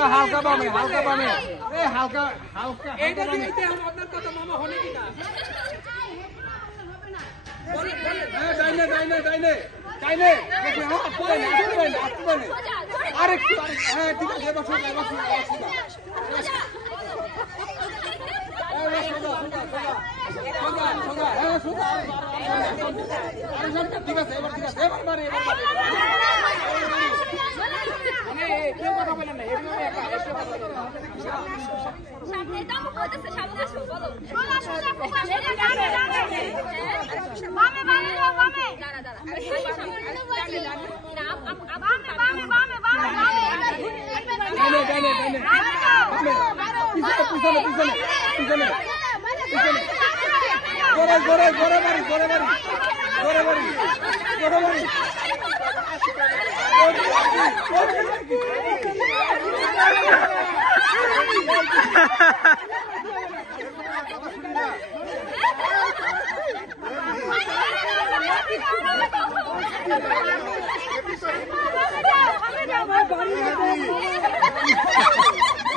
হালকা হালকা বামে এই হালকা হালকা এইটা দিতে আপনার কথা মামা হলে কি না ডাইনে আরে হ্যাঁ ঠিক আছে এবার সোজা ঠিক আছে এবার মারি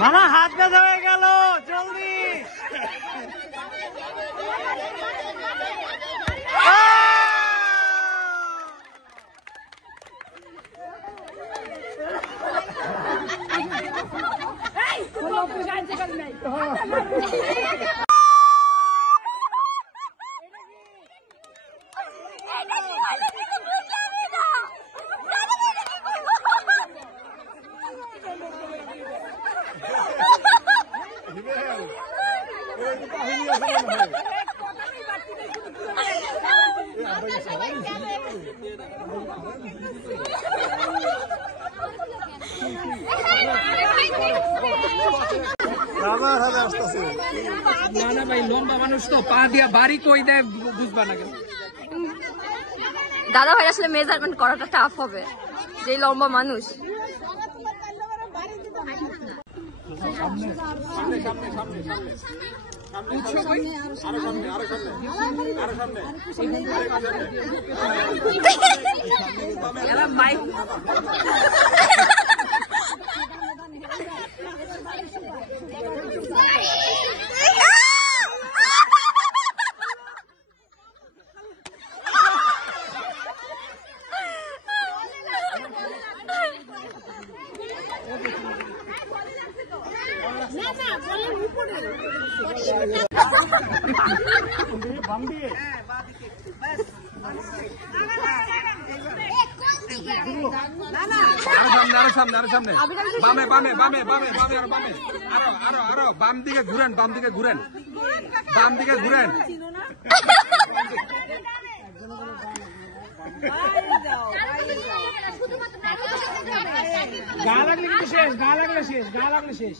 মামা হাত ব্যথা হয়ে গেল জলদি না ভাই লম্বা মানুষ তো পা দিয়া বাড়ি কই দেয় বুঝবা না কেন দাদা ভাই আসলে মেজারমেন্ট করাটা টাফ হবে যে লম্বা মানুষ সামনে আরো বাম দিকে ঘুরেন গা লাগলে শেষ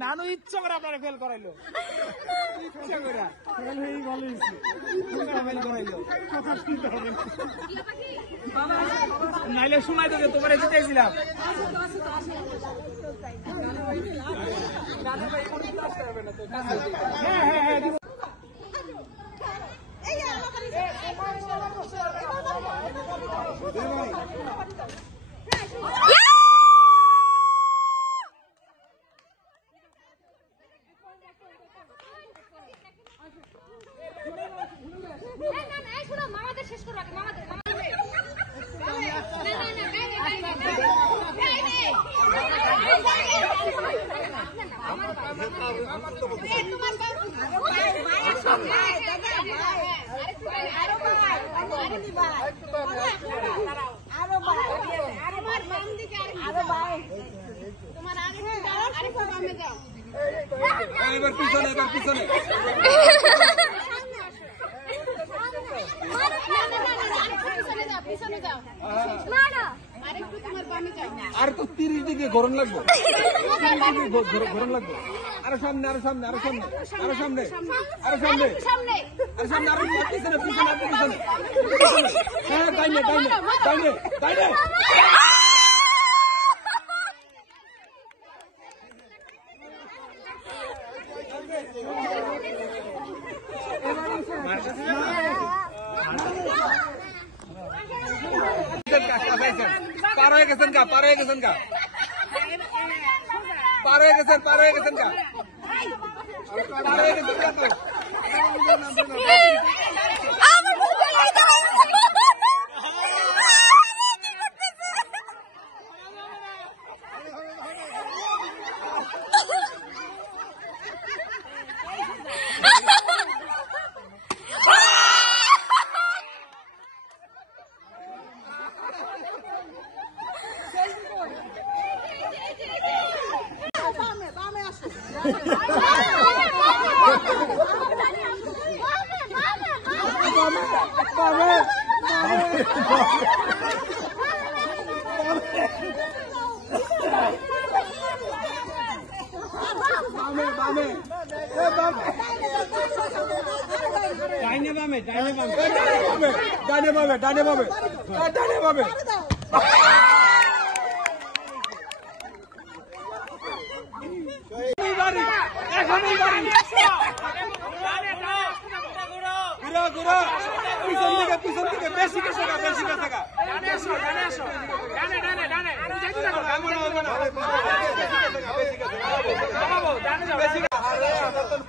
নানু ইচ্ছা করে আপনারা ফেল করাইলো নাইলে শোনাই তো তোমার জিতেছিলাম এবার পিছনে আর তো 30 দিকে গরম লাগবে আরো সামনে পিছনে হ্যাঁ তাইলে গেছেন গা, পার হয়ে গেছেন গা, পার হয়ে গেছেন, পার হয়ে গেছেন গা, পার হয়ে গেছেন গা তো। ডাইনে বামে, ডাইনে বামে। ডানে বামে, ডানে বামে, ডানে বামে। এখনই বাড়ি। ঘুরা, ঘুরা, পিছন দিকে, পিছন দিকে, বেশি গেছে গা, বেশি গেছে গা।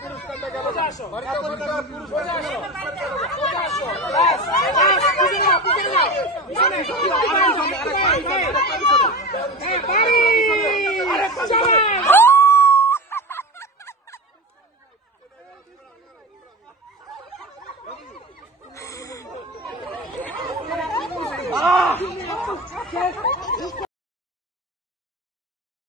পুরস্কারটা গেল।